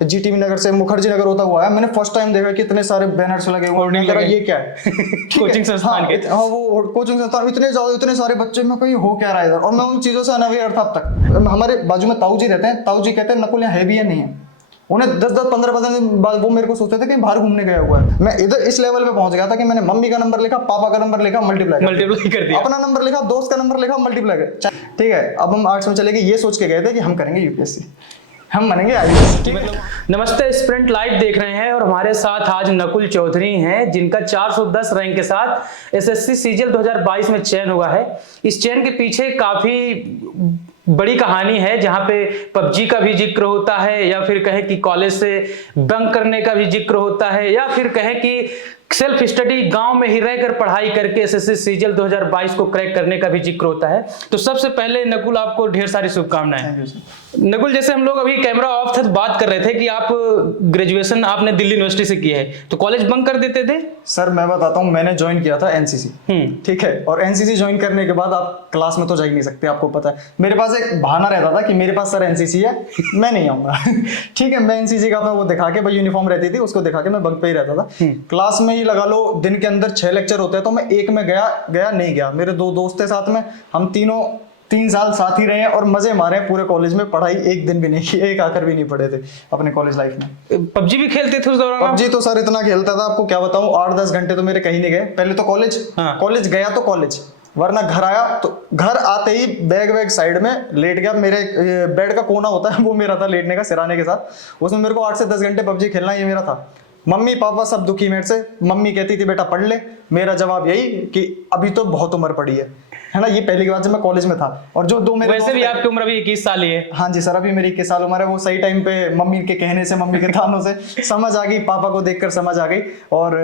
GT नगर से मुखर्जी नगर होता हुआ है, मैंने फर्स्ट टाइम देखा कि इतने सारे बैनर्स लगे हुए हैं। मैंने ये क्या है कोचिंग संस्थान के। हाँ, वो कोचिंग संस्थान इतने सारे बच्चे में कोई हो क्या रहा है इधर, और मैं उन चीजों से अनअवेयर था अब तक। हमारे बाजू में ताऊ जी रहते हैं, ताऊ जी कहते हैं नकुल यहाँ है भी या नहीं है। उन्हें 10-10 15 बाद वो मेरे को सोचते थे कि बाहर घूमने गया हुआ है। मैं इधर इस लेवल पे पहुंच गया था कि मैंने मम्मी का नंबर लिखा, पापा का नंबर लिखा, मल्टीप्लाई कर दिया, अपना नंबर लिखा, दोस्त का नंबर लिखा, मल्टीप्लाई कर। ठीक है, अब हम आर्ट्स में चले गए, ये सोच के गए थे कि हम करेंगे यूपीएससी, हम बनेंगे आईएएस। नमस्ते, स्प्रिंट लाइव देख रहे हैं और हमारे साथ आज नकुल चौधरी हैं जिनका 410 रैंक के साथ एसएससी सीजीएल 2022 में चयन हुआ है। इस चयन के पीछे काफी बड़ी कहानी है, जहां पे पबजी का भी जिक्र होता है, या फिर कहें कि कॉलेज से बंक करने का भी जिक्र होता है, या फिर कहें कि सेल्फ स्टडी गांव में ही रहकर पढ़ाई करके एसएससी सीजीएल 2022 को क्रैक करने का भी जिक्र होता है। तो सबसे पहले नकुल, आपको ढेर सारी शुभकामनाएं। नकुल, जैसे हम लोग अभी कैमरा ऑफ था तो बात कर रहे थे कि आप ग्रेजुएशन आपने दिल्ली यूनिवर्सिटी से किया है, तो कॉलेज बंक कर देते थे? सर मैं बताता हूँ, मैंने ज्वाइन किया था एनसीसी, ठीक है, और एनसीसी ज्वाइन करने के बाद आप क्लास में तो जा ही नहीं सकते, आपको पता है। मेरे पास एक बहाना रहता था कि मेरे पास सर एनसीसी है, मैं नहीं आऊंगा। ठीक है, मैं एनसीसी का वो दिखा के, भाई यूनिफॉर्म रहती थी उसको दिखा के मैं बंक पे ही रहता था। क्लास में ही लगा लो दिन के अंदर 6 लेक्चर होते हैं, तो मैं एक में गया नहीं गया। मेरे 2 दोस्त थे साथ में, हम तीनों 3 साल साथ ही रहे हैं और मजे मारे पूरे कॉलेज में। पढ़ाई एक दिन भी नहीं की, एक आकर भी नहीं पढ़े थे अपने कॉलेज लाइफ में। पबजी भी खेलते थे उस दौरान? पबजी तो सर इतना खेलता था, आपको क्या बताऊं, 8-10 घंटे तो मेरे कहीं नहीं गए। पहले तो कॉलेज गया तो कॉलेज, वरना घर आया तो घर आते ही बैग साइड में लेट गया। मेरे बेड का कोना होता है वो मेरा था लेटने का, सिराने के साथ। उसमें मेरे को 8 से 10 घंटे पबजी खेलना ये मेरा था। मम्मी पापा सब दुखी मेरे से। मम्मी कहती थी बेटा पढ़ ले, मेरा जवाब यही कि अभी तो बहुत उम्र पड़ी है ना। ये पहली की बात जब मैं कॉलेज में था। और जो 2 मेरे वैसे भी आपकी उम्र अभी 21 साल ही है। हाँ जी सर, अभी मेरी 21 साल उम्र है। वो सही टाइम पे मम्मी के कहने से, मम्मी के तानों से समझ आ गई, पापा को देखकर समझ आ गई, और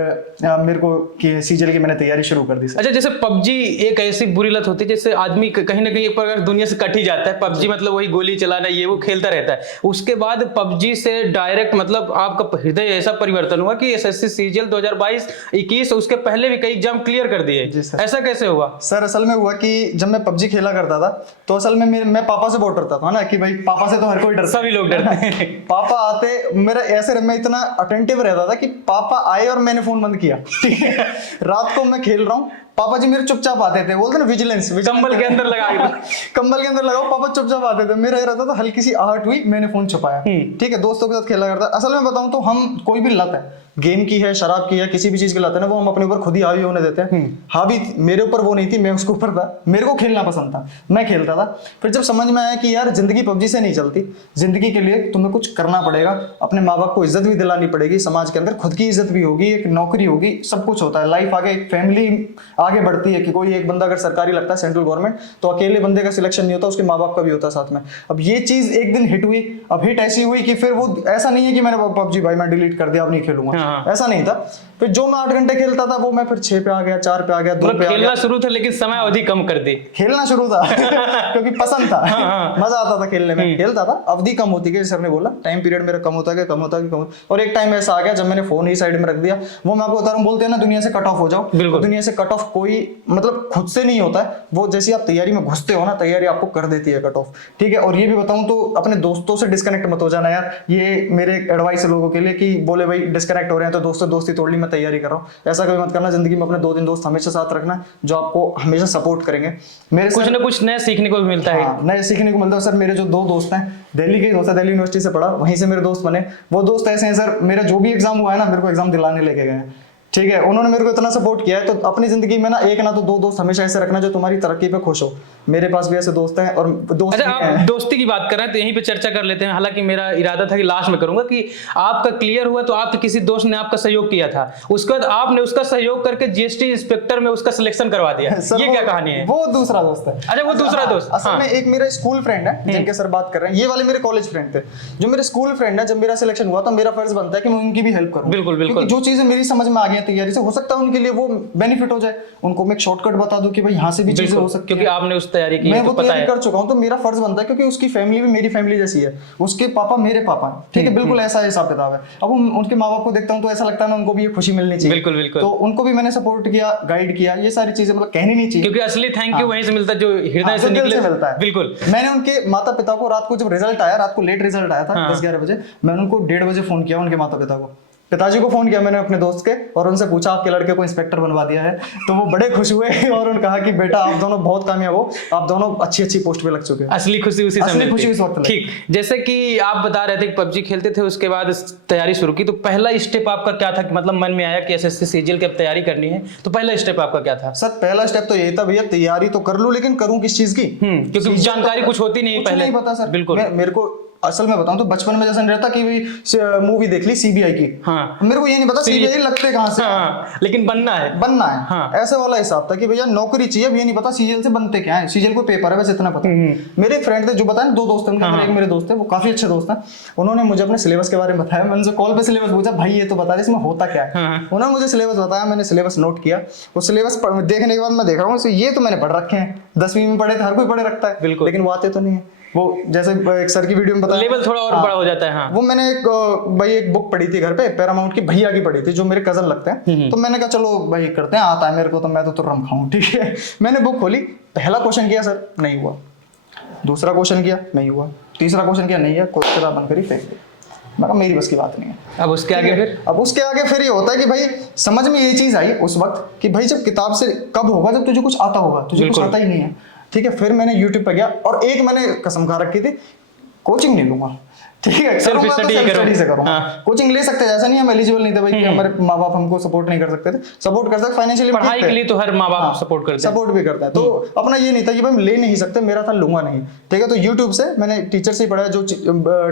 मेरे को सीजीएल की मैंने तैयारी शुरू कर दी सर। अच्छा, जैसे पबजी एक ऐसी बुरी लत होती है, जैसे आदमी कहीं ना कहीं एक प्रकार दुनिया से कट ही जाता है। पबजी मतलब वही गोली चलाना, ये वो खेलता रहता है। उसके बाद पबजी से डायरेक्ट मतलब आपका हृदय ऐसा परिवर्तन हुआ कि एसएससी सीजीएल 2022-21 उसके पहले भी कई एग्जाम क्लियर कर दिए। ऐसा कैसे हुआ सर? असल में हुआ कि जब मैं पबजी खेला करता था तो असल में मैं पापा से बहुत डरता था ना, कि भाई पापा से तो हर कोई डरता, सभी लोग डरते हैं। पापा आते, मेरा ऐसे मैं इतना अटेंटिव रहता था कि पापा आए और मैंने फोन बंद किया, ठीक है। रात को मैं खेल रहा हूँ, पापा जी मेरे चुपचाप आते थे, बोलते ना विजिलेंस कंबल के अंदर लगाओ, कंबल के अंदर लगाओ, पापा चुपचाप आते थे। मेरा रहता था हल्की सी आहट हुई, मैंने फोन छुपाया, ठीक है, दोस्तों के साथ खेला करता। असल में बताऊं तो हम कोई भी लत है, गेम की है, शराब की है, किसी भी चीज की लत है ना, वो हम अपने ऊपर खुद ही हावी होने देते हैं। हावी मेरे ऊपर वो नहीं थी, मैं उसके ऊपर था। मेरे को खेलना पसंद था, मैं खेलता था। फिर जब समझ में आया कि यार जिंदगी पबजी से नहीं चलती, जिंदगी के लिए तुम्हें कुछ करना पड़ेगा, अपने माँ बाप को इज्जत भी दिलानी पड़ेगी, समाज के अंदर खुद की इज्जत भी होगी, एक नौकरी होगी, सब कुछ होता है। लाइफ आगे, फैमिली आगे बढ़ती है कि कोई एक बंदा अगर सरकारी लगता है सेंट्रल गवर्नमेंट, तो अकेले बंदे का सिलेक्शन नहीं होता, उसके माँ बाप का भी होता है साथ में। अब ये चीज एक दिन हिट हुई। अब हिट ऐसी हुई कि फिर वो ऐसा नहीं है कि मैंने पबजी भाई मैं डिलीट कर दिया, अब नहीं खेलूंगा, ऐसा नहीं था। फिर जो मैं 8 घंटे खेलता था वो मैं फिर 6 पे आ गया, 4 पे आ गया, 2 पे आ गया। खेलना शुरू था लेकिन समय अवधि कम कर दी। खेलना शुरू था क्योंकि पसंद था, मजा आता था खेलने में, खेलता था। अवधि कम होती गई, सर ने बोला टाइम पीरियड मेरा कम होता गया। और एक टाइम ऐसा आ गया जब मैंने फोन ही साइड में रख दिया। वो मैं आपको बता रहा हूँ, बोलते हैं ना दुनिया से कट ऑफ हो जाओ, दुनिया से कट ऑफ कोई मतलब खुद से नहीं होता है। वो जैसे आप तैयारी में घुसते हो ना, तैयारी आपको कर देती है कट ऑफ, ठीक है। और ये भी बताऊं तो अपने दोस्तों से डिस्कनेक्ट मत हो जाना यार, ये मेरे एडवाइस है लोगों के लिए कि बोले भाई डिस्कनेक्ट हो रहे हैं तो दोस्तों दोस्ती तोड़ ली, मैं तैयारी कर रहा हूँ, ऐसा कभी मत करना। जिंदगी में अपने 2-3 दोस्त हमेशा साथ रखना जो आपको हमेशा सपोर्ट करेंगे। मेरे कुछ ना कुछ नया सीखने को भी मिलता है। नया सीखने को मिलता है सर। मेरे जो 2 दोस्त हैं, दिल्ली के दोस्त है, दिल्ली यूनिवर्सिटी से पढ़ा, वहीं से मेरे दोस्त बने। वो दोस्त ऐसे हैं सर, मेरा जो भी एग्जाम हुआ है ना, मेरे को एग्जाम दिलाने लेके गए, ठीक है। उन्होंने मेरे को इतना सपोर्ट किया है। तो अपनी जिंदगी में ना एक ना तो 2 दोस्त हमेशा ऐसे रखना जो तुम्हारी तरक्की पे खुश हो। मेरे पास भी ऐसे दोस्त हैं। और दोस्त अच्छा, आप दोस्ती की बात कर रहे हैं तो यहीं पे चर्चा कर लेते हैं। हालांकि मेरा इरादा था कि लास्ट में करूंगा कि आपका क्लियर हुआ तो आपके किसी दोस्त ने आपका सहयोग किया था, उसके बाद आपने उसका सहयोग करके जीएसटी इंस्पेक्टर में उसका सिलेक्शन करवा दिया। ये क्या कहानी है? वो दूसरा दोस्त है। अच्छा, वो दूसरा दोस्त। असल में एक मेरा स्कूल फ्रेंड है जिनके सर बात कर रहे हैं, ये वाले मेरे कॉलेज फ्रेंड थे। जो मेरे स्कूल फ्रेंड है, जब मेरा सिलेक्शन हुआ तो मेरा फर्ज बनता है कि मैं उनकी भी हेल्प करूं। बिल्कुल बिल्कुल। जो चीजें मेरी समझ में आ गई हैं तैयारी से, हो सकता है उनके लिए वो बेनिफिट हो जाए, उनको मैं एक शॉर्टकट बता दूं कि भाई यहाँ से भी चीजें हो सकती क्योंकि आपने उस तैयारी की मैं है, वो तो पता तैयारी है। कर चुका हूँ, तो मेरा फर्ज बनता है, क्योंकि उसकी फैमिली भी मेरी फैमिली जैसी है, उसके पापा मेरे पापा हैं, ठीक है, बिल्कुल ऐसा हिसाब किताब है। अब उनके माँ बाप को देखता हूँ तो ऐसा लगता है ना उनको भी ये खुशी मिलनी चाहिए, बिल्कुल बिल्कुल। तो उनको भी मैंने सपोर्ट किया, गाइड किया, ये सारी चीजें मतलब कहनी नहीं चाहिए, क्योंकि असली थैंक यू वहीं से मिलता है, जो हृदय हाँ, से जो दिल निकले। से मिलता है। बिल्कुल। मैंने उनके माता पिता को रात को जब रिजल्ट आया, रात को लेट रिजल्ट आया था 10-11 बजे, मैंने उनको 1:30 बजे फोन किया, उनके माता पिता को, पिताजी को फोन किया मैंने अपने दोस्त के, और उनसे पूछा आपके लड़के को इंस्पेक्टर बनवा दिया है, तो वो बड़े खुश हुए और उन्होंने कहा कि बेटा आप दोनों बहुत कामयाब हो, आप दोनों अच्छी अच्छी पोस्ट पे लग चुके हैं। असली खुशी उसी असली समय खुशी थी। उस वक्त लगी। ठीक, जैसे कि आप बता रहे थे कि पबजी खेलते थे, उसके बाद तैयारी शुरू की, तो पहला स्टेप आपका क्या था कि मतलब मन में आया कि एसएससी सीजीएल की अब तैयारी करनी है, तो पहला स्टेप आपका क्या था? सर पहला स्टेप तो यही था भैया, तैयारी तो कर लूं, लेकिन करूं किस चीज की, क्योंकि जानकारी कुछ होती नहीं कुछ पहले। नहीं पता सर। बिल्कुल। मेरे को असल में बताऊं तो बचपन में जैसा नहीं रहता कि मूवी देख ली सीबीआई की, हाँ। मेरे को ये नहीं पता सीबीआई लगते कहां से, हाँ, लेकिन बनना है। बनना है, हाँ। ऐसे वाला हिसाब था कि भैया नौकरी चाहिए, अब ये नहीं पता सीजीएल से बनते क्या है, सीजीएल को पेपर है बस इतना पता है। मेरे एक फ्रेंड थे जो बताया, 2 दोस्त थे उनके अंदर, एक मेरे दोस्त थे वो काफी अच्छे दोस्त हैं, उन्होंने मुझे अपने सिलेबस के बारे में बताया, मैंने उनसे कॉल पे सिलेबस पूछा, भाई ये तो बता दे इसमें होता क्या है, उन्होंने मुझे सिलेबस बताया, मैंने सिलेबस नोट किया, वो सिलेबस देखने के बाद मैं देख रहा हूँ ये तो मैंने पढ़ रखे हैं, 10वीं में पढ़े थे, हर कोई पढ़े रखता है, बिल्कुल। लेकिन वो आते तो नहीं है, वो जैसे एक सर की वीडियो में बताया, लेवल थोड़ा और बड़ा हो जाता है। हाँ। वो मैंने भाई एक बुक पढ़ी थी घर पे, पैरामाउंट की भैया की पढ़ी थी, जो मेरे कजन लगते हैं, तो मैंने कहा चलो भाई करते हैं, आता है मेरे को तो मैं तो तुर्रम खाऊं, ठीक है। मैंने बुक खोली, पहला क्वेश्चन किया सर नहीं हुआ, दूसरा क्वेश्चन किया नहीं हुआ, तीसरा क्वेश्चन किया नहीं है, क्वेश्चन बंद करी फेंक दी, मैं कहा मेरी बस की बात नहीं है। अब उसके आगे फिर? अब उसके आगे फिर ये होता है कि भाई समझ में ये चीज आई उस वक्त कि भाई जब किताब से कब होगा जब तुझे कुछ आता होगा, तुझे कुछ आता ही नहीं है, ठीक है। फिर मैंने यूट्यूब पे गया और एक मैंने कसम खा रखी थी, कोचिंग नहीं लूंगा, ठीक है, सेल्फ स्टडी से करूंगा। हाँ। कोचिंग ले सकते हैं, ऐसा नहीं हम एलिजिबल नहीं थे भाई कि हमारे माँ बाप हमको सपोर्ट नहीं कर सकते थे, सपोर्ट कर सकते फाइनेंशियली, पढ़ाई के लिए तो हर माँ बाप सपोर्ट करते हैं। सपोर्ट भी करता है, तो अपना ये नहीं था कि भाई हम ले नहीं सकते, मेरा था लूंगा नहीं, ठीक है। तो यूट्यूब से मैंने टीचर से ही पढ़ा, जो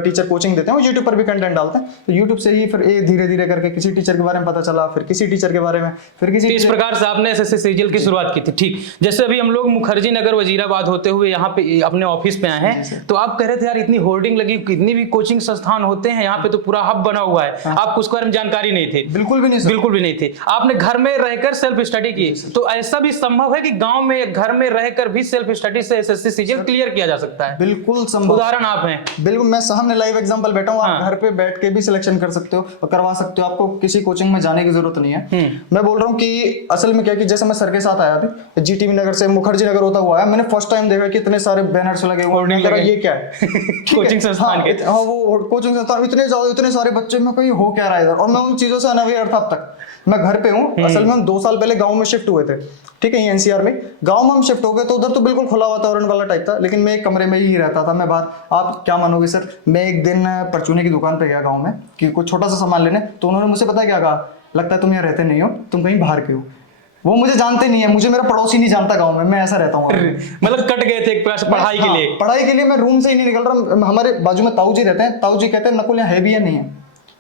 टीचर कोचिंग देते हैं वो यूट्यूब पर भी कंटेंट डालते हैं, तो यूट्यूब से ही फिर धीरे धीरे करके किसी टीचर के बारे में पता चला, फिर किसी टीचर के बारे में, फिर किसी इस प्रकार से आपने एसएससी सीजीएल की शुरुआत की थी। ठीक, जैसे अभी हम लोग मुखर्जी नगर वजीराबाद होते हुए यहाँ पे अपने ऑफिस पे आए हैं, तो आप कह रहे थे यार इतनी होर्डिंग लगी, कितनी भी कोचिंग संस्थान होते हैं यहाँ पे, तो पूरा हब बना हुआ है, आपको उसके बारे में जानकारी नहीं थी? बिल्कुल भी नहीं, बिल्कुल भी नहीं थी। आपने घर में रहकर सेल्फ स्टडी की, तो ऐसा भी संभव है कि गांव में घर में रहकर भी सेल्फ स्टडी से एसएससी सीजीएल क्लियर किया जा सकता है? बिल्कुल संभव, उदाहरण आप हैं। बिल्कुल, मैं सामने लाइव एग्जांपल बैठा हूँ, आप घर पे बैठ के भी सिलेक्शन कर सकते हो और करवा सकते हो, आपको किसी कोचिंग में जाने की जरूरत नहीं है। मैं बोल रहा हूँ कि असल में क्या कि जैसे मैं सर के साथ आया था, जीटीवी नगर से मुखर्जी नगर होता हुआ आया, मैंने फर्स्ट टाइम देखा कि इतने सारे बैनर्स लगे हुए हैं, ये क्या है कोचिंग संस्थान के? हाँ, वो कोचिंग संस्थान, इतने सारे बच्चे, मैं कहीं हो क्या रहा है इधर, और मैं उन चीजों से अनअवेयर था अब तक। मैं घर पे हूँ, असल में हम 2 साल पहले गांव में शिफ्ट हुए थे, ठीक है, एनसीआर में गांव में हम शिफ्ट हो गए, तो उधर तो बिल्कुल खुला वातावरण वाला टाइप था, लेकिन मैं एक कमरे में ही रहता था, मैं बाहर, आप क्या मानोगे सर, मैं एक दिन परचूने की दुकान पे गया गाँव में कि कुछ छोटा सा सामान लेने, तो उन्होंने मुझसे पता क्या कहा, लगता है तुम यहाँ रहते नहीं हो, तुम कहीं बाहर के हो। वो मुझे जानते नहीं है, मुझे मेरा पड़ोसी नहीं जानता गांव में, मैं ऐसा रहता हूँ। मतलब कट गए थे एक पढ़ाई के लिए? पढ़ाई के लिए मैं रूम से ही नहीं निकल रहा। हमारे बाजू में ताऊ जी रहते हैं, ताऊ जी कहते हैं नकुल यहाँ है भी या नहीं है,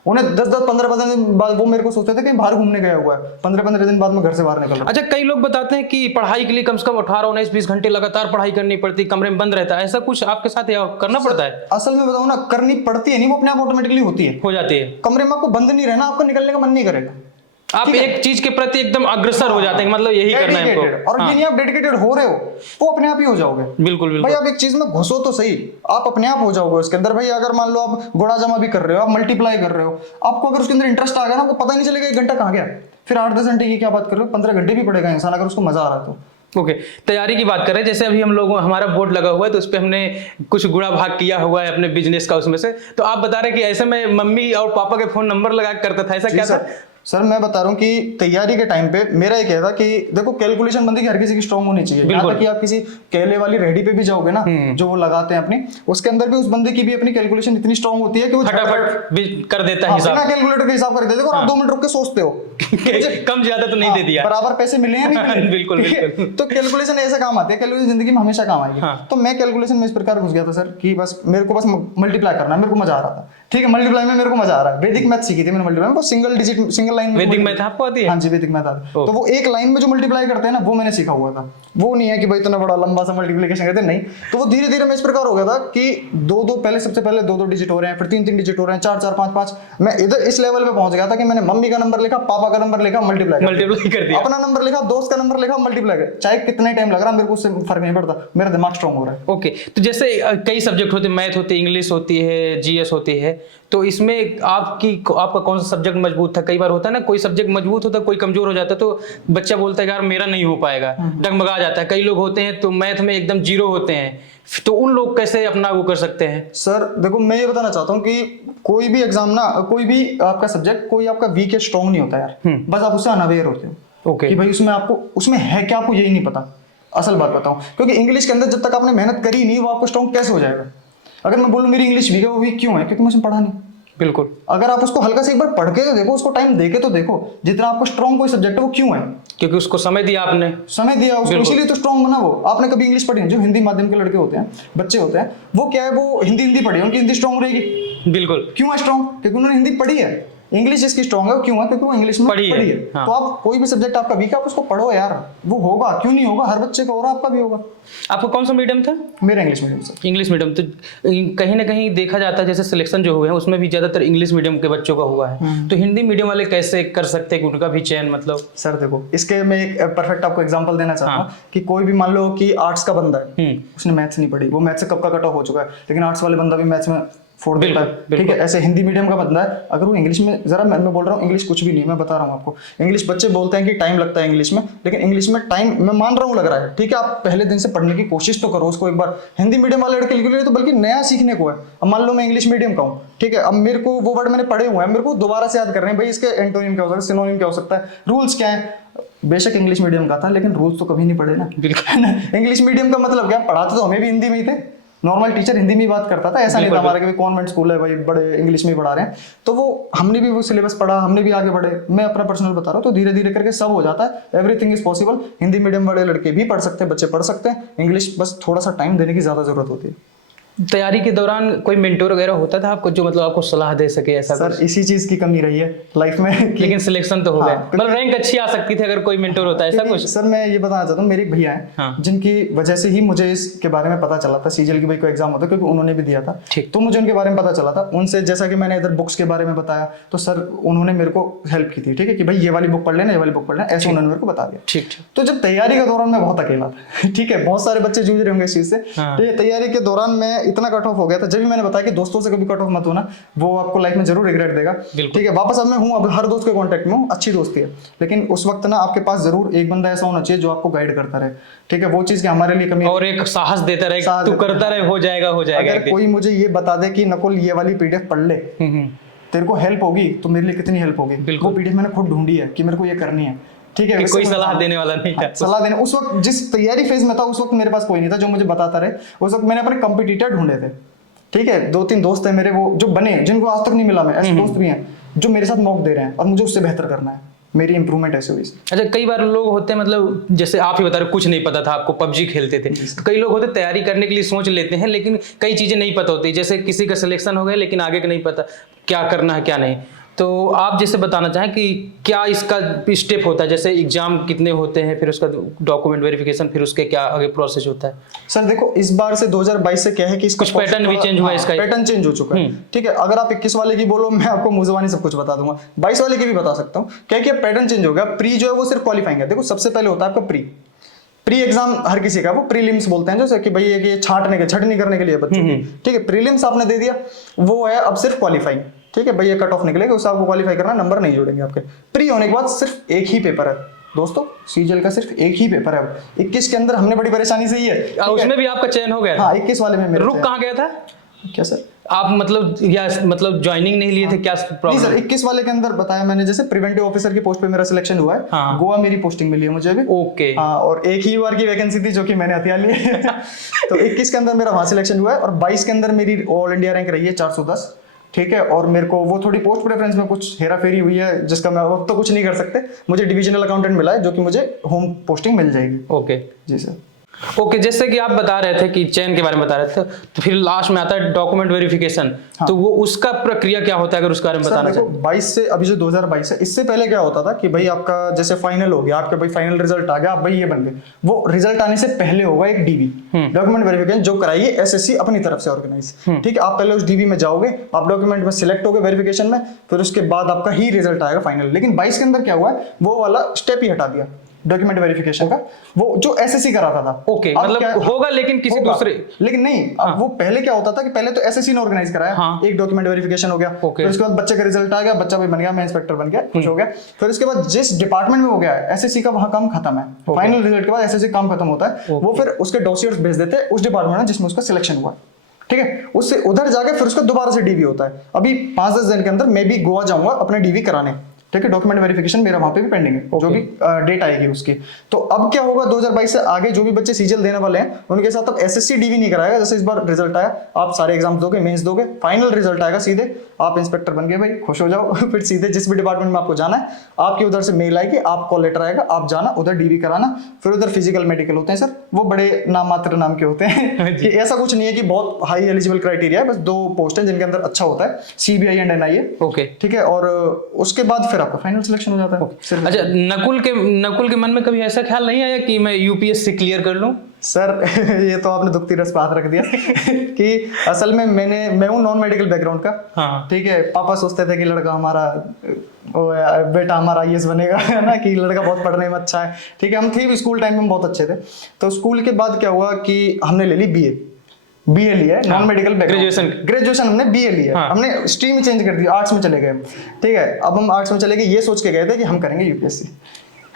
उन्हें 10-10 15-15 दिन बाद वो मेरे को सोचते थे कि बाहर घूमने गया हुआ है, 15-15 दिन बाद मैं घर से बाहर निकल रहा। अच्छा, कई लोग बताते हैं कि पढ़ाई के लिए कम से कम 18-19-20 घंटे लगातार पढ़ाई करनी पड़ती, कमरे में बंद रहता है, ऐसा कुछ आपके साथ या करना पड़ता है? असल में बताऊं ना, करनी पड़ती है नहीं, वो अपने आप ऑटोमेटिकली होती है, हो जाती है। कमरे में आपको बंद नहीं रहना, आपको निकलने का मन नहीं करेगा, आप एक चीज के प्रति एकदम अग्रसर हो जाते हैं, मतलब यही करना है हमको। और जिन्हें आप डेडिकेटेड हो रहे हो वो अपने आप ही हो जाओगे। बिल्कुल बिल्कुल भाई आप एक चीज में घुसो तो सही, आप अपने आप हो जाओगे उसके अंदर। भाई अगर मान लो आप गुणा जमा भी कर रहे हो, आप मल्टीप्लाई कर रहे हो, आपको अगर उसके अंदर इंटरेस्ट आ गया ना, आपको पता ही नहीं चलेगा 1 घंटा कहाँ गया। फिर 8-10 घंटे की क्या बात कर रहे हो, 15 घंटे भी पड़ेगा इंसान अगर उसको मजा आ रहा है तो। ओके, तैयारी की बात करें, जैसे अभी हम लोग, हमारा बोर्ड लगा हुआ है तो उस पर हमने कुछ गुणा भाग किया हुआ है अपने बिजनेस का उसमें से, तो आप बता रहे कि ऐसे में मम्मी और पापा के फोन नंबर लगा करता था, ऐसा क्या था? सर मैं बता रहा हूँ कि तैयारी के टाइम पे मेरा ये कहता कि देखो कैलकुलेशन बंदी की हर किसी की स्ट्रांग होनी चाहिए। यहाँ तक कि आप किसी केले वाली रेहड़ी पे भी जाओगे ना, जो वो लगाते हैं अपनी, उसके अंदर भी उस बंदे की भी अपनी कैलकुलेशन इतनी स्ट्रांग होती है कि वो फटाफट भी कर देता है हिसाब, बिना कैलकुलेटर के हिसाब कर देते हो, और 2 मिनट रुक के सोचते हो कम ज्यादा तो नहीं दे दिया, बराबर पैसे मिले हैं नहीं। बिल्कुल बिल्कुल। तो कैलकुलेशन ऐसे काम आती है, कैलकुलेशन जिंदगी में हमेशा काम आएगी। तो मैं कैलकुलेशन में इस प्रकार घुस गया था सर कि बस मेरे को बस मल्टीप्लाई करना है, मेरे को मजा आ रहा था, ठीक है, मल्टीप्लाई में मेरे को मजा आ रहा है। वैदिक मैथ सीखी थी मैंने मल्टीप्लाई में, वो सिंगल डिजिट सिंगल लाइन में वैदिक मैथ आपको आती है? हाँ जी, वैदिक मैथ आती है। तो वो एक लाइन में जो मल्टीप्लाई करते हैं ना, वो मैंने सीखा हुआ था। वो नहीं है कि भाई इतना बड़ा लंबा सा मल्टीप्लिकेशन करते नहीं। तो वो धीरे धीरे मैं इस प्रकार हो गया था कि सबसे पहले दो डिजिट हो रहे हैं, फिर तीन डिजिट हो रहे हैं, चार पांच पांच। मैं इधर इस लेवल पे पहुंच गया था कि मैंने मम्मी का नंबर लिखा, पापा का नंबर लिखा, मल्टीप्लाई कर दिया, अपना नंबर लिखा, दोस्त का नंबर लिखा, मल्टीप्लाई कर, चाहे कितना टाइम लग रहा, मेरे को उससे फर्क नहीं पड़ता, मेरा दिमाग स्ट्रांग हो रहा है। ओके, तो जैसे कई सब्जेक्ट होते हैं, मैथ होती है, इंग्लिश होती है, जीएस होती है, तो इसमें आपका कौन सा सब्जेक्ट मजबूत था? कई बार होता है ना, कोई सब्जेक्ट मजबूत होता है, कोई कमजोर हो जाता है, तो बच्चा बोलता है यार मेरा नहीं हो पाएगा, डगमगा जाता है। कई लोग होते हैं तो मैथ में एकदम जीरो होते हैं, तो उन लोग कैसे अपना वो कर सकते हैं? सर देखो, मैं ये बताना चाहता हूँ कि कोई भी एग्जाम ना, कोई भी आपका सब्जेक्ट कोई आपका वीक या स्ट्रॉन्ग नहीं होता यार, बस आप उससे अनअवेयर होते हो। ओके, कि भाई उसमें है क्या, आपको यही नहीं पता। असल बात बताऊं, क्योंकि इंग्लिश के अंदर जब तक आपने मेहनत करी नहीं, वो आपको स्ट्रॉन्ग कैसे हो जाएगा? अगर मैं बोलूं मेरी इंग्लिश वीक है, वो वीक क्यों है? क्योंकि मैं उसमें पढ़ा नहीं। बिल्कुल। अगर आप उसको हल्का से एक बार पढ़ के तो देखो, उसको टाइम देके तो देखो, जितना आपको स्ट्रॉन्ग कोई सब्जेक्ट है वो क्यों है? क्योंकि उसको समय दिया आपने, समय दिया उसको, इसीलिए तो स्ट्रॉन्ग बना वो। आपने कभी इंग्लिश पढ़ी नहीं? जो हिंदी माध्यम के लड़के होते हैं, बच्चे होते हैं, वो क्या है, वो हिंदी पढ़ी है, उनकी हिंदी स्ट्रॉन्ग रहेगी। बिल्कुल। क्यों है स्ट्रॉन्ग? क्योंकि उन्होंने हिंदी पढ़ी है। इंग्लिश जिसकी स्ट्रॉन्ग है वो क्यों है? क्योंकि वो इंग्लिश में पढ़ी है। हाँ। तो आप कोई भी सब्जेक्ट आपका वीक है, आप उसको पढ़ो यार, वो होगा, क्यों नहीं होगा? हर बच्चे का हो रहा, आपका भी होगा। आपको कौन सा मीडियम था? मेरा English medium sir. English medium. तो कहीं ना कहीं देखा जाता है जैसे सिलेक्शन जो हुए हैं उसमें भी ज्यादातर इंग्लिश मीडियम के बच्चों का हुआ है, तो हिंदी मीडियम वाले कैसे कर सकते हैं कि उनका भी चयन? मतलब सर देखो, इसके मैं एक परफेक्ट आपको एग्जांपल देना चाहता हूँ कि कोई भी मान लो कि आर्ट्स का बंदा है, उसने मैथ्स नहीं पढ़ी, वो मैथ्स से कब का कट ऑफ हो चुका है, लेकिन आर्ट्स वाले बंदा भी मैथ्स में फोड़ देता है। ठीक है, ऐसे हिंदी मीडियम का बंदा है, अगर वो इंग्लिश में, जरा मैं बोल रहा हूँ, इंग्लिश कुछ भी नहीं, मैं बता रहा हूँ आपको। इंग्लिश बच्चे बोलते हैं कि टाइम लगता है इंग्लिश में, लेकिन इंग्लिश में टाइम मैं मान रहा हूँ लग रहा है, ठीक है, आप पहले दिन से पढ़ने की कोशिश तो करो उसको एक बार। हिंदी मीडियम वाले लड़के के लिए तो बल्कि नया सीखने को है। अब मान लो मैं इंग्लिश मीडियम का हूँ, ठीक है, अब मेरे को वो वर्ड मैंने पढ़े हुए हैं, मेरे को दोबारा से याद कर रहे हैं, भाई इसके एंटोनिम क्या हो सकता है, सिनोनिम क्या हो सकता है, रूल्स क्या है। बेशक इंग्लिश मीडियम का था, लेकिन रूल्स तो कभी नहीं पढ़े ना। इंग्लिश मीडियम का मतलब क्या, पढ़ाते तो हमें भी हिंदी में ही थे, नॉर्मल टीचर हिंदी में ही बात करता था, ऐसा नहीं था हमारा कि कॉन्वेंट स्कूल है भाई बड़े इंग्लिश में ही पढ़ा रहे हैं। तो वो हमने भी वो सिलेबस पढ़ा, हमने भी आगे बढ़े। मैं अपना पर्सनल बता रहा हूँ, तो धीरे धीरे करके सब हो जाता है, everything is possible. Hindi medium वाले लड़के भी पढ़ सकते हैं, बच्चे पढ़ सकते हैं इंग्लिश, बस थोड़ा सा टाइम देने की ज्यादा जरूरत होती है। तैयारी के दौरान कोई मेंटोर वगैरह होता था आपको जो मतलब आपको सलाह दे सके ऐसा? सर इसी चीज की कमी रही है लाइफ में लेकिन सिलेक्शन तो हो गया, मतलब रैंक अच्छी आ सकती थी अगर कोई मेंटोर होता है, ऐसा कुछ? सर मैं ये बताना चाहता हूँ, मेरे एक भैया हैं जिनकी वजह से ही मुझे इसके बारे में पता चला था, सीजीएल की भाई कोई एग्जाम होता है, क्योंकि उन्होंने भी दिया था, तो मुझे उनके बारे में पता चला था उनसे। जैसा कि मैंने इधर बुक्स के बारे में बताया, तो सर उन्होंने मेरे को हेल्प की थी, ठीक है, कि भाई ये वाली बुक पढ़ लेना, ये वाली बुक पढ़ लेना, ऐसे उन्होंने मेरे को बता दिया। ठीक। तो जब तैयारी के दौरान मैं बहुत अकेला था, ठीक है, बहुत सारे बच्चे जूझ रहे होंगे इस चीज से। तो तैयारी के दौरान मैं इतना कट ऑफ हो गया था, जब भी मैंने बताया कि दोस्तों से कभी कट ऑफ मत होना, वो आपको लाइफ में जरूर रिग्रेट देगा। ठीक है, वापस अब मैं हूँ, अब हर दोस्त के कांटेक्ट में हूँ, अच्छी दोस्ती है, लेकिन उस वक्त ना आपके पास जरूर एक बंदा ऐसा होना चाहिए जो आपको गाइड करता रहे। ठीक है, वो चीज की हमारे लिए कमी, और एक साहस देता रहे, तू करता रहे, हो जाएगा। अगर कोई मुझे ये बता दे कि नकुल ये वाली पीडीएफ पढ़ ले, तेरे को हेल्प होगी, तो मेरे लिए कितनी हेल्प होगी। वो पीडीएफ मैंने खुद ढूंढी है कि मेरे को ये करनी है। ठीक है, कोई सलाह देने वाला नहीं था। सलाह देने उस वक्त जिस तैयारी फेज में था, उस वक्त मेरे पास कोई नहीं था जो मुझे बताता रहे। उस वक्त मैंने अपने कंपटीटर ढूंढे थे। ठीक है, 2-3 दोस्त है मेरे, वो जो बने, जिनको आज तक नहीं मिला मैं, ऐसे दोस्त भी हैं जो मेरे साथ मॉक दे रहे हैं और मुझे उससे बेहतर करना है, मेरी इंप्रूवमेंट ऐसे हुई। अच्छा, कई बार लोग होते हैं, मतलब जैसे आप ही बता रहे कुछ नहीं पता था आपको, पबजी खेलते थे, तो कई लोग होते तैयारी करने के लिए सोच लेते हैं, लेकिन कई चीजें नहीं पता होती, जैसे किसी का सिलेक्शन हो गया लेकिन आगे का नहीं पता क्या करना है क्या नहीं। तो आप जैसे बताना चाहें कि क्या इसका स्टेप होता है, जैसे एग्जाम कितने होते हैं, फिर उसका डॉक्यूमेंट वेरिफिकेशन, फिर उसके क्या आगे प्रोसेस होता है? सर देखो, इस बार से 2022 से क्या है कि इसका कुछ पैटर्न भी चेंज हुआ है, इसका पैटर्न चेंज हो चुका है। ठीक है, अगर आप 21 वाले की बोलो, मैं आपको मुंह ज़बानी सब कुछ बता दूंगा, 22 वाले की भी बता सकता हूँ। क्या कि पैटर्न चेंज हो गया। प्री जो है वो सिर्फ क्वालिफाइंग है। देखो, सबसे पहले होता है आपका प्री एग्जाम, हर किसी का, वो प्रीलिम्स बोलते हैं, जैसे कि भाई ये छाटनी करने के लिए बच्चों की। ठीक है, प्रीलिम्स आपने दे दिया, वो है अब सिर्फ क्वालिफाइंग। ठीक है, भाई ये कट ऑफ निकलेगा, उससे आपको क्वालिफाई करना, नंबर नहीं जोड़ेंगे आपके। प्री होने के बाद सिर्फ एक ही पेपर है दोस्तों, सीजीएल का सिर्फ एक ही पेपर है। अब 21 के अंदर हमने बड़ी परेशानी से ही है, उसमें भी आपका चयन हो गया था? हाँ, 21 वाले में मेरा रुक कहाँ गया था? क्या सर? आप मतलब ज्वाइनिंग नहीं लिए थे क्या प्रॉब्लम? नहीं सर, 21 वाले के अंदर बताया मैंने, जैसे प्रिवेंटिव ऑफिसर की पोस्ट पे मेरा सिलेक्शन हुआ है। हाँ। गोवा मेरी पोस्टिंग मिली है मुझे अभी। ओके। हाँ, और एक ही बार की वैकेंसी थी जो कि मैंने हथियार ली है। तो 21 के अंदर मेरा वहां सिलेक्शन हुआ है, और 22 के अंदर मेरी ऑल इंडिया रैंक रही है 410। ठीक है, और मेरे को वो थोड़ी पोस्ट प्रेफरेंस में कुछ हेरा फेरी हुई है, जिसका मैं अब तो कुछ नहीं कर सकते। मुझे डिविजनल अकाउंटेंट मिला है, जो कि मुझे होम पोस्टिंग मिल जाएगी। ओके जी सर। ओके, जैसे कि आप बता रहे थे कि चयन के बारे में बता रहे थे, तो फिर लास्ट में आता है डॉक्यूमेंट वेरिफिकेशन। तो वो उसका प्रक्रिया क्या होता है, अगर उसके बारे में सर बताना देखो, चाहें? 22 से अभी जो 2022 है, इससे पहले क्या होता था कि भाई आपका जैसे फाइनल हो गया, आपका भाई फाइनल रिजल्ट आ गया, आप भाई ये बन गए, वो रिजल्ट आने से पहले होगा एक डीबी, डॉक्यूमेंट वेरिफिकेशन, जो कराइए एसएससी अपनी तरफ से ऑर्गेनाइज। ठीक है, आप पहले उस डीबी में जाओगे, आप डॉक्यूमेंट में सिलेक्ट हो गए वेरिफिकेशन में, फिर उसके बाद आपका ही रिजल्ट आएगा फाइनल। लेकिन 22 के अंदर क्या हुआ है, वो वाला स्टेप ही हटा दिया डॉक्यूमेंट वेरिफिकेशन का, वो जो एसएससी कराता था। ओके, अब मतलब क्या होगा लेकिन किसी होगा, दूसरे, लेकिन नहीं, अब वो पहले क्या होता था कि पहले तो एसएससी ने ऑर्गेनाइज कराया, हाँ। एक डॉक्यूमेंट वेरिफिकेशन हो गया, ओके। फिर उसके बाद बच्चे का रिजल्ट आ गया, बच्चा भी बन गया, मैं इंस्पेक्टर बन गया, कुछ हो गया, फिर उसके बाद जिस डिपार्टमेंट में हो गया एसएससी का, वहां काम खत्म है, फाइनल रिजल्ट के बाद एसएससी काम खत्म होता है, वो फिर उसके डॉसियर्स भेज देते हैं उस डिपार्टमेंट में जिसमें उसका सिलेक्शन हुआ। ठीक है, उससे उधर जाके फिर उसका दोबारा से डीवी होता है। अभी 5-10 दिन के अंदर मैं भी गोवा जाऊंगा अपने डीवी कराने। ठीक है, डॉक्यूमेंट वेरिफिकेशन मेरा वहां पे भी पेंडिंग है, जो भी डेट आएगी उसकी। तो अब क्या होगा, 2022 से आगे जो भी बच्चे सीजीएल देने वाले हैं उनके साथ अब एसएससी डीवी नहीं कराएगा। जैसे इस बार रिजल्ट आया, आप सारे एग्जाम दोगे, मेंस दोगे, फाइनल रिजल्ट आएगा, सीधे आप इंस्पेक्टर बन गए भाई, खुश हो जाओ। फिर सीधे जिस भी डिपार्टमेंट में आपको जाना है, आपकी उधर से मेल आएगी, आपको लेटर आएगा, आप जाना उधर डीवी कराना। फिर उधर फिजिकल मेडिकल होते हैं सर, वो बड़े नाम मात्र नाम के होते हैं कि ऐसा कुछ नहीं है कि बहुत हाई एलिजिबल क्राइटेरिया है, बस 2 पोस्ट हैं जिनके अंदर अच्छा होता है, सीबीआई एंड एनआईए। ओके, ठीक है, और उसके बाद फिर आपका फाइनल सिलेक्शन हो जाता है। अच्छा, नकुल के मन में कभी ऐसा ख्याल नहीं आया कि मैं यूपीएससी क्लियर कर लूं? सर ये तो आपने दुखती रस पे हाथ रख दिया कि असल में मैं हूँ नॉन मेडिकल बैकग्राउंड का। हाँ। ठीक है, पापा सोचते थे कि लड़का हमारा बेटा हमारा आईएएस बनेगा, है ना, कि लड़का बहुत पढ़ने में अच्छा है। ठीक है, हम थे भी स्कूल टाइम में बहुत अच्छे थे। तो स्कूल के बाद क्या हुआ कि हमने ले ली बीए लिया है, नॉन मेडिकल ग्रेजुएशन हमने बीए लिया। हाँ। हमने स्ट्रीम ही चेंज कर दी, आर्ट्स में चले गए। ठीक है, अब हम आर्ट्स में चले गए, ये सोच के गए थे कि हम करेंगे यूपीएससी,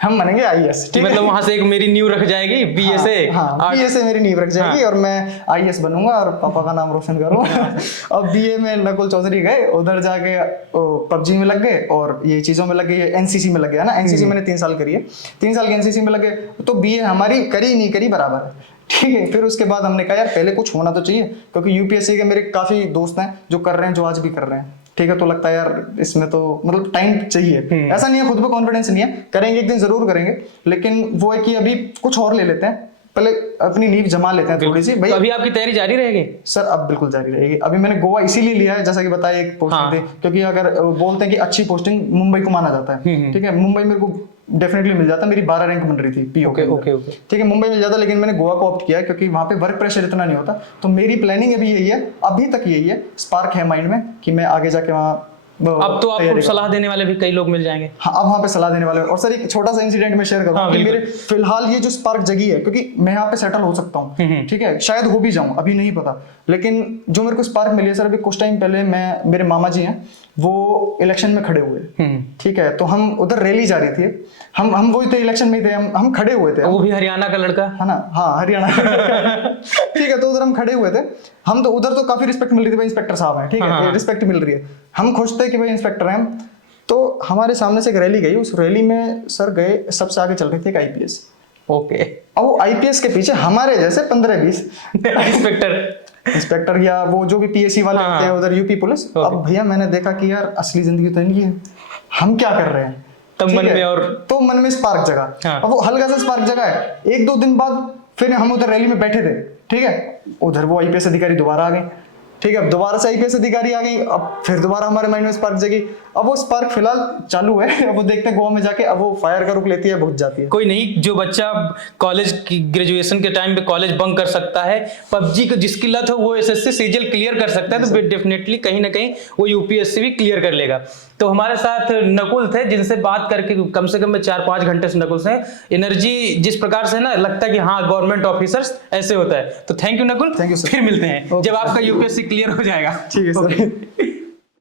हम बनेंगे आईएएस। मतलब वहां से एक मेरी नींव रख जाएगी बीए से। हाँ, बीए से मेरी नींव रख जाएगी और मैं आईएएस बनूंगा और पापा का नाम रोशन करूंगा। अब बीए में नकुल चौधरी गए, उधर जाके पबजी में लग गए और ये चीजों में लग गए, एनसीसी में लग गया ना, एनसीसी मैंने 3 साल करी है, 3 साल की एनसीसी में लगे, तो बीए हमारी करी नहीं करी बराबर है। ठीक है, फिर उसके बाद हमने कहा यार पहले कुछ होना तो चाहिए, क्योंकि यूपीएससी के मेरे काफी दोस्त हैं जो कर रहे हैं, जो आज भी कर रहे हैं। ठीक है, तो लगता है यार इसमें तो मतलब टाइम चाहिए। ऐसा नहीं है, खुद पे कॉन्फिडेंस नहीं है, करेंगे एक दिन जरूर करेंगे, लेकिन वो है कि अभी कुछ और ले लेते हैं, पहले अपनी नींव जमा लेते हैं थोड़ी सी भाई। तो अभी आपकी तैयारी जारी रहेगी? सर अब बिल्कुल जारी रहेगी। अभी मैंने गोवा इसीलिए लिया है, जैसा कि बताया, एक पोस्टिंग थी, क्योंकि अगर बोलते हैं कि अच्छी पोस्टिंग मुंबई को माना जाता है। ठीक है, मुंबई मेरे को डेफिनेटली मिल जाता, मेरी 12 रैंक बन रही थी पीओ के। ओके। ठीक है, मुंबई मिल जाता, लेकिन मैंने गोवा को ऑप्ट किया क्योंकि वहां पे वर्क प्रेशर इतना नहीं होता। तो मेरी प्लानिंग अभी यही है, अभी तक यही है, स्पार्क है माइंड में कि मैं आगे जाके वहां। अब तो आपको सलाह देने वाले भी कई लोग मिल जाएंगे। हाँ, अब वहां पे सलाह देने वाले। और सर एक छोटा सा इंसिडेंट में शेयर करूंगा। हाँ, कि मेरे फिलहाल ये जो स्पार्क जगी है, क्योंकि मैं यहाँ पे सेटल हो सकता हूँ, ठीक है, शायद हो भी जाऊं, अभी नहीं पता, लेकिन जो मेरे को स्पार्क मिली है सर, अभी कुछ टाइम पहले मेरे मामा जी हैं, वो इलेक्शन में खड़े हुए। ठीक है, तो हम उधर रैली जा रही थी, हम वही थे, इलेक्शन में थे, हम खड़े हुए थे। वो भी हरियाणा का लड़का है ना? हाँ, हरियाणा। ठीक है, तो उधर हम खड़े हुए थे, हम तो उधर तो काफी रिस्पेक्ट मिल रही थी, भाई इंस्पेक्टर साहब हैं। ठीक है, रिस्पेक्ट मिल रही है, हम खुश थे कि भाई इंस्पेक्टर हैं हम। तो हमारे सामने से एक रैली गई, उस रैली में सर गए, सबसे आगे चल रही थी एक आईपीएस। ओके। अब वो आईपीएस के पीछे हमारे जैसे 15-20 इंस्पेक्टर या वो जो भी पीएससी वाले होते हैं उधर, यूपी पुलिस। अब भैया मैंने देखा कि यार असली जिंदगी तो इनकी है, हम क्या कर रहे हैं? तब मन में और तो मन में स्पार्क जगा। अब वो हल्का सा स्पार्क जगा है। 1-2 दिन बाद फिर हम उधर रैली में बैठे थे। ठीक है, उधर वो आईपीएस अधिकारी दोबारा आ गए। ठीक है, अब दोबारा से आईपीएस अधिकारी आ गई, अब फिर दोबारा हमारे माइंड में स्पार्क जगी। अब वो स्पार्क फिलहाल चालू है, अब वो देखते हैं गोवा में जाके, अब वो फायर का रुख लेती है, बहुत जाती है। कोई नहीं, जो बच्चा कॉलेज की ग्रेजुएशन के टाइम पे कॉलेज बंक कर सकता है, पबजी को जिसकी लत हो, वो एसएससी सीजीएल क्लियर कर सकता है, तो डेफिनेटली कहीं ना कहीं वो यूपीएससी भी क्लियर कर लेगा। तो हमारे साथ नकुल थे, जिनसे बात करके कम से कम मैं 4-5 घंटे से नकुल से एनर्जी जिस प्रकार से ना लगता है कि हाँ गवर्नमेंट ऑफिसर्स ऐसे होता है। तो thank you Nakul, thank you sir, फिर मिलते हैं जब आपका यूपीएससी क्लियर हो जाएगा। ठीक है सर।